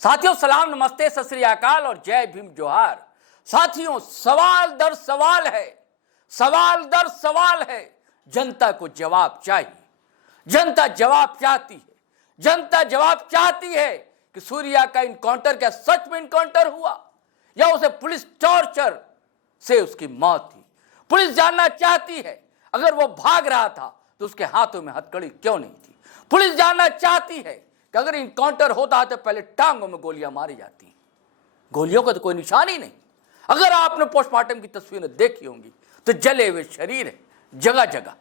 साथियों सलाम, नमस्ते, सत श्री अकाल और जय भीम जोहार। साथियों सवाल दर सवाल है, सवाल दर सवाल है। जनता को जवाब चाहिए, जनता जवाब चाहती है। जनता जवाब चाहती है कि सूर्या का इनकाउंटर क्या सच में इनकाउंटर हुआ या उसे पुलिस टॉर्चर से उसकी मौत हुई। पुलिस जानना चाहती है अगर वो भाग रहा था तो उसके हाथों में हथकड़ी क्यों नहीं थी। पुलिस जानना चाहती है कि अगर इनकाउंटर होता तो पहले टांगों में गोलियां मारी जाती, गोलियों का तो कोई निशान ही नहीं। अगर आपने पोस्टमार्टम की तस्वीरें देखी होंगी तो जले हुए शरीर है जगह जगह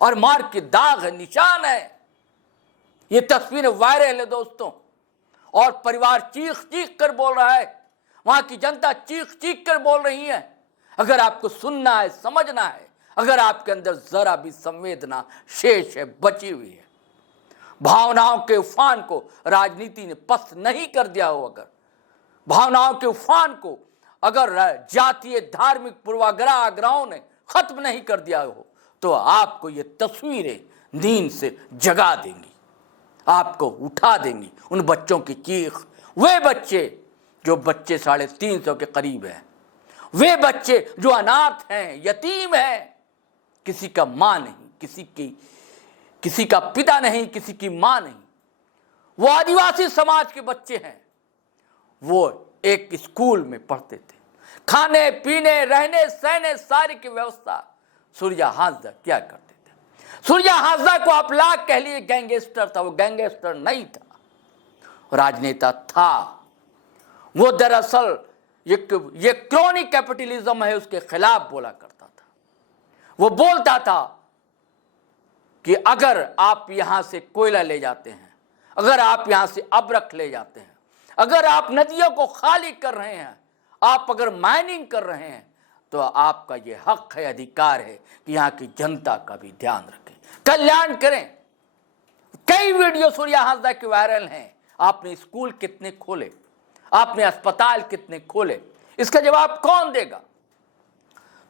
और मार के दाग है, निशान है। ये तस्वीरें वायरल है दोस्तों, और परिवार चीख चीख कर बोल रहा है, वहां की जनता चीख चीख कर बोल रही है। अगर आपको सुनना है, समझना है, अगर आपके अंदर जरा भी संवेदना शेष है, बची हुई है, भावनाओं के उफान को राजनीति ने पस्त नहीं कर दिया हो, अगर भावनाओं के उफान को अगर जातीय धार्मिक पूर्वाग्रह आग्रहों ने खत्म नहीं कर दिया हो, तो आपको ये तस्वीरें नींद से जगा देंगी, आपको उठा देंगी। उन बच्चों की चीख, वे बच्चे जो बच्चे 350 के करीब हैं, वे बच्चे जो अनाथ हैं, यतीम हैं, किसी का मां नहीं, किसी का पिता नहीं, किसी की मां नहीं। वो आदिवासी समाज के बच्चे हैं। वो एक स्कूल में पढ़ते थे, खाने पीने रहने सहने सारी की व्यवस्था सूर्या हांसदा क्या करते थे। सूर्या हांसदा को आप लाख कह लिए गैंगस्टर था, वो गैंगस्टर नहीं था, राजनेता था। वो दरअसल ये क्रोनी कैपिटलिज्म है, उसके खिलाफ बोला करता था। वो बोलता था कि अगर आप यहां से कोयला ले जाते हैं, अगर आप यहां से अबरख ले जाते हैं, अगर आप नदियों को खाली कर रहे हैं, आप अगर माइनिंग कर रहे हैं, तो आपका ये हक है, अधिकार है कि यहाँ की जनता का भी ध्यान रखें, कल्याण करें। कई वीडियो सूर्या हांसदा के वायरल हैं। आपने स्कूल कितने खोले, आपने अस्पताल कितने खोले, इसका जवाब कौन देगा।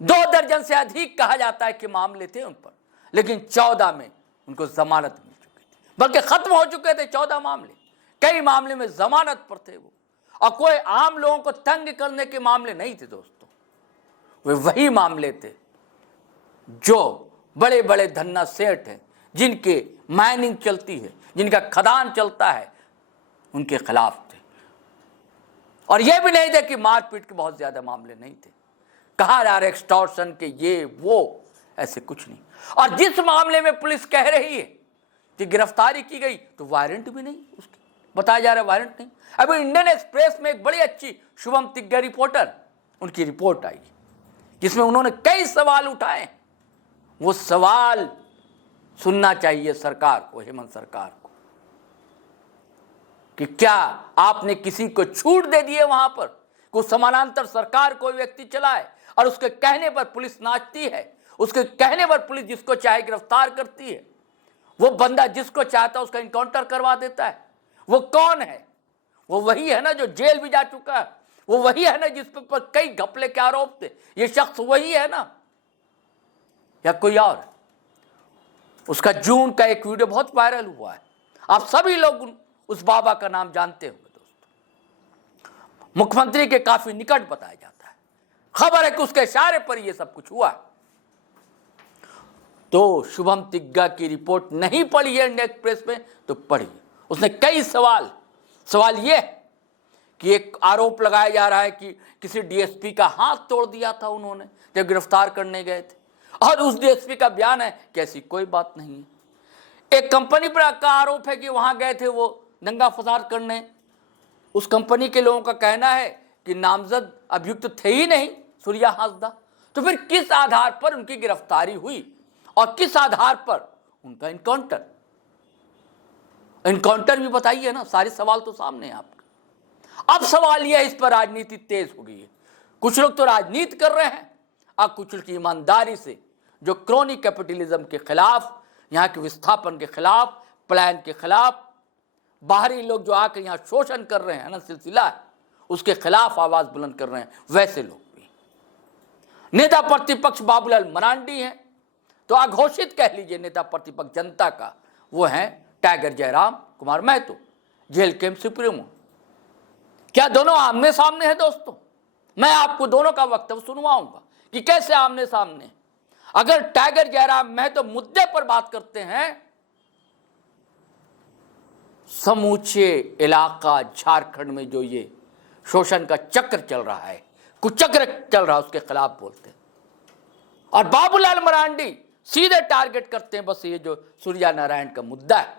2 दर्जन से अधिक कहा जाता है कि मामले थे उन पर, लेकिन 14 में उनको जमानत मिल चुकी थी, बल्कि खत्म हो चुके थे 14 मामले। कई मामले में जमानत पर थे वो, और कोई आम लोगों को तंग करने के मामले नहीं थे दोस्तों। वे वही मामले थे जो बड़े बड़े धन्ना सेठ हैं, जिनके माइनिंग चलती है, जिनका खदान चलता है, उनके खिलाफ थे। और यह भी नहीं थे कि मारपीट के बहुत ज्यादा मामले नहीं थे, कहा जा रहा है एक्सटॉर्शन के ये वो, ऐसे कुछ नहीं। और जिस मामले में पुलिस कह रही है कि गिरफ्तारी की गई, तो वारंट भी नहीं उसकी, बताया जा रहा है वारंट नहीं। अभी इंडियन एक्सप्रेस में एक बड़ी अच्छी शुभम तिग्गा रिपोर्टर, उनकी रिपोर्ट आई जिसमें उन्होंने कई सवाल उठाए। वो सवाल सुनना चाहिए सरकार को, हेमंत सरकार को, कि क्या आपने किसी को छूट दे दी है वहां पर, कुछ समानांतर सरकार कोई व्यक्ति चलाए और उसके कहने पर पुलिस नाचती है, उसके कहने पर पुलिस जिसको चाहे गिरफ्तार करती है, वो बंदा जिसको चाहता है उसका इनकाउंटर करवा देता है। वो कौन है? वो वही है ना जो जेल भी जा चुका है, वो वही है ना जिस पर कई घपले के आरोप थे। ये शख्स वही है ना या कोई और? उसका जून का एक वीडियो बहुत वायरल हुआ है, आप सभी लोग उस बाबा का नाम जानते होंगे दोस्तों। मुख्यमंत्री के काफी निकट बताया जाता है, खबर है कि उसके इशारे पर यह सब कुछ हुआ। तो शुभम तिग्गा की रिपोर्ट नहीं पढ़ी है इंडियन एक्सप्रेस में तो पढ़िए। उसने कई सवाल यह कि एक आरोप लगाया जा रहा है कि किसी डीएसपी का हाथ तोड़ दिया था उन्होंने जब गिरफ्तार करने गए थे, और उस डीएसपी का बयान है कि ऐसी कोई बात नहीं है। एक कंपनी पर का आरोप है कि वहां गए थे वो दंगा फसाद करने, उस कंपनी के लोगों का कहना है कि नामजद अभियुक्त थे ही नहीं सूर्या हांसदा। तो फिर किस आधार पर उनकी गिरफ्तारी हुई और किस आधार पर उनका इनकाउंटर भी बताइए ना। सारे सवाल तो सामने है आपके। अब सवाल यह है, इस पर राजनीति तेज हो गई है। कुछ लोग तो राजनीति कर रहे हैं और कुछ लोग की ईमानदारी से जो क्रोनी कैपिटलिज्म के खिलाफ, यहाँ के विस्थापन के खिलाफ, प्लान के खिलाफ, बाहरी लोग जो आकर यहाँ शोषण कर रहे हैं ना, सिलसिला उसके खिलाफ आवाज बुलंद कर रहे हैं, वैसे लोग भी। नेता प्रतिपक्ष बाबूलाल मरांडी हैं, तो अघोषित कह लीजिए नेता प्रतिपक्ष जनता का, वो हैं टाइगर जयराम कुमार महतो, जेल कैंप सुप्रीमो। क्या दोनों आमने सामने हैं दोस्तों? मैं आपको दोनों का वक्तव्य सुनवाऊंगा कि कैसे आमने सामने। अगर टाइगर जयराम महतो मुद्दे पर बात करते हैं, समूचे इलाका झारखंड में जो ये शोषण का चक्र चल रहा है, कुचक्र चल रहा है, उसके खिलाफ बोलते हैं। और बाबूलाल मरांडी सीधे टारगेट करते हैं बस ये जो सूर्या नारायण का मुद्दा है।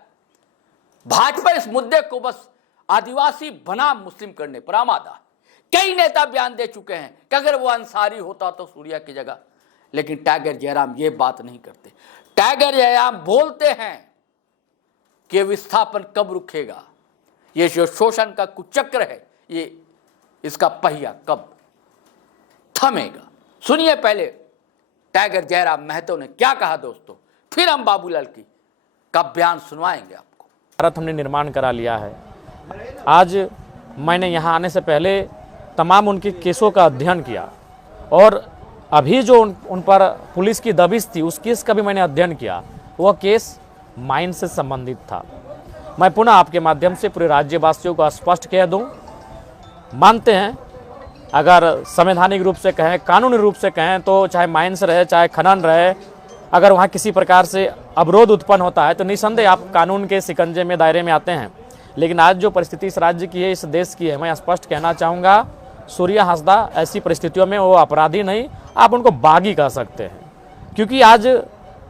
भाजपा इस मुद्दे को बस आदिवासी बनाम मुस्लिम करने पर आमादा। कई नेता बयान दे चुके हैं कि अगर वो अंसारी होता तो सूर्या की जगह, लेकिन टाइगर जयराम ये बात नहीं करते। टाइगर जयराम बोलते हैं कि विस्थापन कब रुकेगा, ये जो शोषण का कुचक्र है, ये इसका पहिया कब थमेगा। सुनिए पहले टाइगर जयराम महतो ने क्या कहा दोस्तों, फिर हम बाबूलाल का बयान सुनवाएंगे आपको। भारत हमने निर्माण करा लिया है। आज मैंने यहाँ आने से पहले तमाम उनके केसों का अध्ययन किया और अभी जो उन पर पुलिस की दबिश थी उस केस का भी मैंने अध्ययन किया। वह केस माइन से संबंधित था। मैं पुनः आपके माध्यम से पूरे राज्यवासियों को स्पष्ट कह दूं, मानते हैं अगर संवैधानिक रूप से कहें, कानूनी रूप से कहें तो चाहे माइंस रहे चाहे खनन रहे, अगर वहाँ किसी प्रकार से अवरोध उत्पन्न होता है तो निसंदेह आप कानून के शिकंजे में दायरे में आते हैं। लेकिन आज जो परिस्थिति इस राज्य की है, इस देश की है, मैं स्पष्ट कहना चाहूँगा, सूर्या हांसदा ऐसी परिस्थितियों में वो अपराधी नहीं, आप उनको बागी कह सकते हैं। क्योंकि आज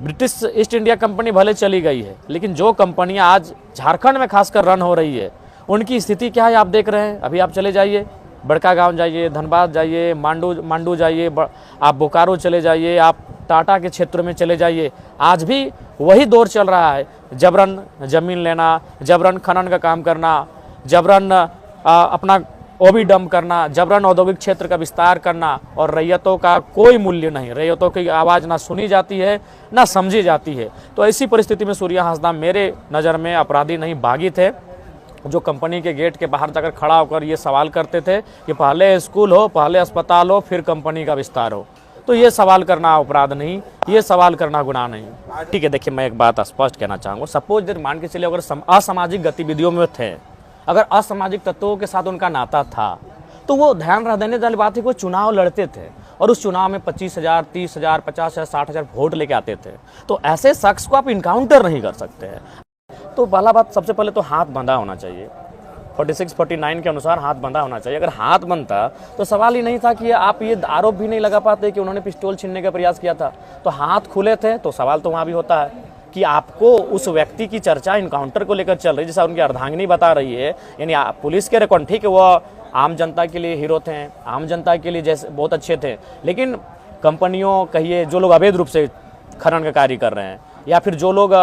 ब्रिटिश ईस्ट इंडिया कंपनी भले चली गई है, लेकिन जो कंपनियां आज झारखंड में खासकर रन हो रही है उनकी स्थिति क्या है आप देख रहे हैं। अभी आप चले जाइए, बड़का गांव जाइए, धनबाद जाइए, मांडू जाइए, आप बोकारो चले जाइए, आप टाटा के क्षेत्र में चले जाइए, आज भी वही दौर चल रहा है। जबरन जमीन लेना, जबरन खनन का काम करना, जबरन अपना ओबी डंप करना, जबरन औद्योगिक क्षेत्र का विस्तार करना, और रैयतों का कोई मूल्य नहीं, रैयतों की आवाज़ ना सुनी जाती है ना समझी जाती है। तो ऐसी परिस्थिति में सूर्या हांसदा मेरे नज़र में अपराधी नहीं बागी थे, जो कंपनी के गेट के बाहर जाकर खड़ा होकर ये सवाल करते थे कि पहले स्कूल हो, पहले अस्पताल हो, फिर कंपनी का विस्तार हो। तो ये सवाल करना अपराध नहीं, ये सवाल करना गुनाह नहीं। ठीक है, देखिए मैं एक बात स्पष्ट कहना चाहूँगा, सपोज मान के चलिए अगर असामाजिक गतिविधियों में थे, अगर असामाजिक तत्वों के साथ उनका नाता था, तो वो ध्यान रख देने वाली बात है कि वो चुनाव लड़ते थे और उस चुनाव में 25,000, 30,000, 50,000, 60,000 वोट लेके आते थे। तो ऐसे शख्स को आप इनकाउंटर नहीं कर सकते हैं। तो पहला बात, सबसे पहले तो हाथ बंधा होना चाहिए, 46-49 के अनुसार हाथ बंधा होना चाहिए। अगर हाथ बंधता तो सवाल ही नहीं था कि आप ये आरोप भी नहीं लगा पाते कि उन्होंने पिस्टल छीनने का प्रयास किया था। तो हाथ खुले थे तो सवाल तो वहाँ भी होता है कि आपको उस व्यक्ति की चर्चा इनकाउंटर को लेकर चल रही है, जैसा उनकी अर्धांगिनी बता रही है, यानी पुलिस के रिकॉर्ड, ठीक है वो आम जनता के लिए हीरो थे, आम जनता के लिए जैसे बहुत अच्छे थे, लेकिन कंपनियों कहिए जो लोग अवैध रूप से खनन का कार्य कर रहे हैं या फिर जो लोग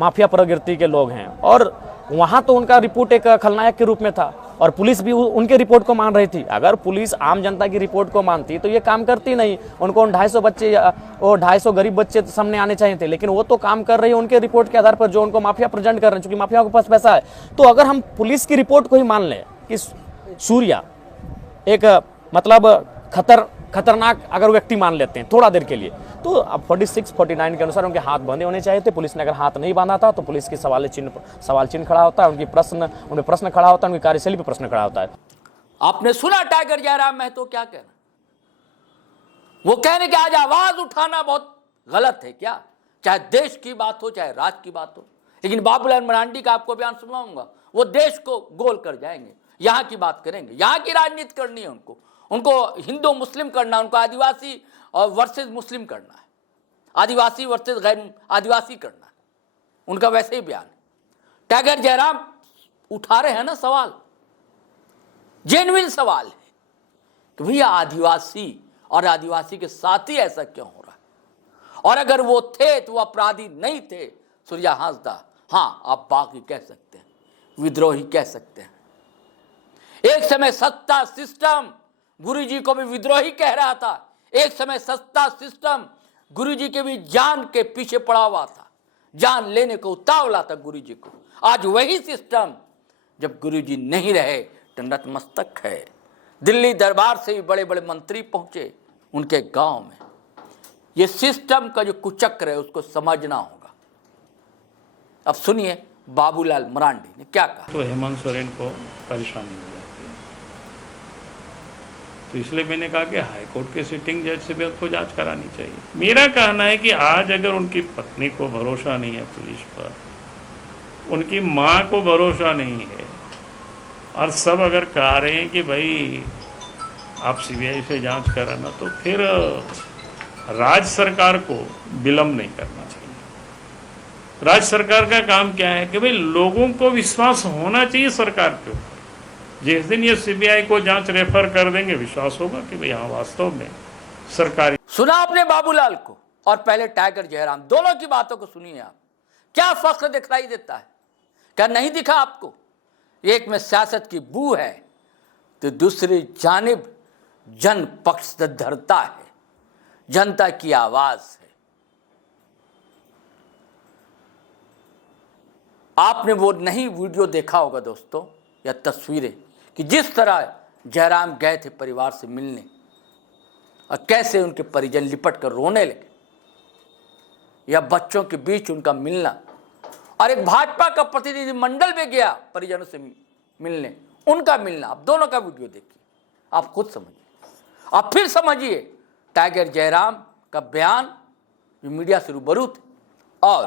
माफिया प्रवृत्ति के लोग हैं, और वहाँ तो उनका रिपोर्ट एक खलनायक के रूप में था और पुलिस भी उनके रिपोर्ट को मान रही थी। अगर पुलिस आम जनता की रिपोर्ट को मानती तो ये काम करती नहीं। उनको 250 बच्चे और 250 गरीब बच्चे सामने आने चाहिए थे, लेकिन वो तो काम कर रही है उनके रिपोर्ट के आधार पर जो उनको माफिया प्रेजेंट कर रहे हैं, क्योंकि माफिया के पास पैसा है। तो अगर हम पुलिस की रिपोर्ट को ही मान लें कि सूर्या एक मतलब खतरनाक अगर व्यक्ति मान लेते हैं थोड़ा देर के लिए, तो अब 46-49 के अनुसार उनके हाथ बंधे होने चाहिए थे। पुलिस ने अगर हाथ नहीं बांधा था तो पुलिस की सवाल चिन्ह खड़ा होता है, उनमें प्रश्न खड़ा होता है, उनकी कार्यशैली पे प्रश्न खड़ा होता है। आपने सुना टाइगर जयराम महतो क्या कह रहे, वो कहने कि आज आवाज उठाना बहुत गलत है क्या, चाहे देश की बात हो चाहे राज्य की बात हो। लेकिन बाबूलाल मरांडी का आपको बयान सुनाऊंगा, वो देश को गोल कर जाएंगे, यहाँ की बात करेंगे, यहाँ की राजनीति करनी है उनको हिंदू मुस्लिम करना, उनको आदिवासी और वर्सेस मुस्लिम करना है, आदिवासी वर्सेस गैर आदिवासी करना है, उनका वैसे ही बयान। टाइगर जयराम उठा रहे हैं ना सवाल, जेन्युइन सवाल है कि भैया आदिवासी और आदिवासी के साथ ही ऐसा क्यों हो रहा है, और अगर वो थे तो वो अपराधी नहीं थे। सूर्या हांसदा, हाँ आप बागी कह सकते हैं, विद्रोही कह सकते हैं। एक समय सत्ता सिस्टम गुरुजी को भी विद्रोही कह रहा था, एक समय सत्ता सिस्टम गुरुजी के भी जान के पीछे पड़ा हुआ था, जान लेने को उतावला था गुरुजी को। आज वही सिस्टम जब गुरुजी नहीं रहे तो नतमस्तक है। दिल्ली दरबार से भी बड़े बड़े मंत्री पहुंचे उनके गांव में। ये सिस्टम का जो कुचक्र है उसको समझना होगा। अब सुनिए बाबूलाल मरांडी ने क्या कहा। तो हेमंत सोरेन को परेशानी हो जाती तो इसलिए मैंने कहा कि हाई कोर्ट के सिटिंग जज से भी उसको जांच करानी चाहिए। मेरा कहना है कि आज अगर उनकी पत्नी को भरोसा नहीं है पुलिस पर, उनकी माँ को भरोसा नहीं है, और सब अगर कह रहे हैं कि भाई आप सीबीआई से जांच कराना, तो फिर राज्य सरकार को विलंब नहीं करना चाहिए। राज्य सरकार का काम क्या है कि भाई लोगों को विश्वास होना चाहिए सरकार के ऊपर। जिस दिन ये सीबीआई को जांच रेफर कर देंगे, विश्वास होगा कि भाई हाँ वास्तव में सरकारी। सुना आपने बाबूलाल को और पहले टाइगर जयराम, दोनों की बातों को सुनिए आप। क्या फर्क दिखाई देता है? क्या नहीं दिखा आपको? एक में सियासत की बू है तो दूसरी जानिब जन पक्षधरता है, जनता की आवाज है। आपने वो नहीं वीडियो देखा होगा दोस्तों या तस्वीरें कि जिस तरह जयराम गए थे परिवार से मिलने और कैसे उनके परिजन लिपट कर रोने लगे, या बच्चों के बीच उनका मिलना, और एक भाजपा का प्रतिनिधिमंडल भी गया परिजनों से मिलने, उनका मिलना। आप दोनों का वीडियो देखिए, आप खुद समझिए। आप फिर समझिए टाइगर जयराम का बयान जो मीडिया से रूबरू थे और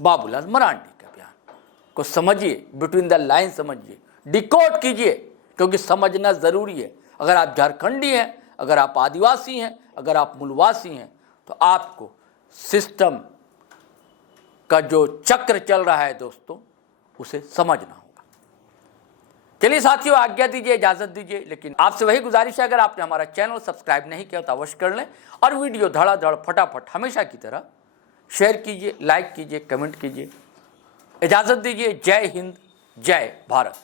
बाबूलाल मरांडी का बयान को समझिए, बिटवीन द लाइन समझिए, डिकोड कीजिए, क्योंकि समझना जरूरी है। अगर आप झारखंडी हैं, अगर आप आदिवासी हैं, अगर आप मूलवासी हैं, तो आपको सिस्टम का जो चक्र चल रहा है दोस्तों, उसे समझना होगा। चलिए साथियों, आज्ञा दीजिए, इजाजत दीजिए, लेकिन आपसे वही गुजारिश है, अगर आपने हमारा चैनल सब्सक्राइब नहीं किया तो अवश्य कर लें और वीडियो धड़ाधड़ फटाफट हमेशा की तरह शेयर कीजिए, लाइक कीजिए, कमेंट कीजिए। इजाजत दीजिए। जय हिंद, जय भारत।